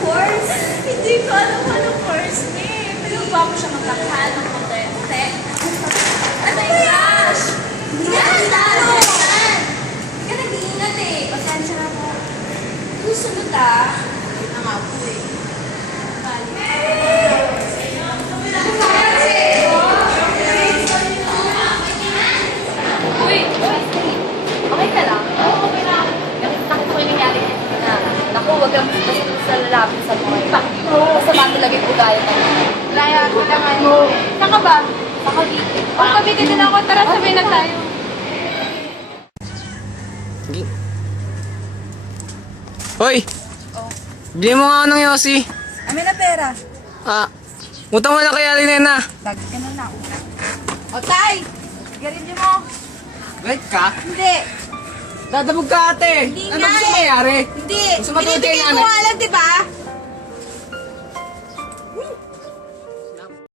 course? Hindi ko alam anong course niya. Pero ba mo siya magkakal ng potente? Oh my gosh! Hindi ka nag-ingat! Hindi ka nag-iingat eh. Pasensya na po. Susunod Yun na nga po eh. Uy! Okay ka lang? Oo, okay lang. Nakita ko yung nangyari na. Naku, huwag kang basta lalapit sa mga iba. Masama talaga yung ugali na. Laya ko naman. Saan ka ba? Sa Cavite. Ang Cavite din ako. Tara, sabay na tayo. Hoy! Bili mo nga ako ng Yossi. Amin na pera. Utang mo na kay Alinena. Lagi ka na nauna. O, Tay! Garilyo mo. Right ka? Hindi. Dadabog ka ate. Hindi Ano nga gusto eh. mangyari? Hindi. Gusto matuti Binibigay yan ko eh. nga lang, di ba?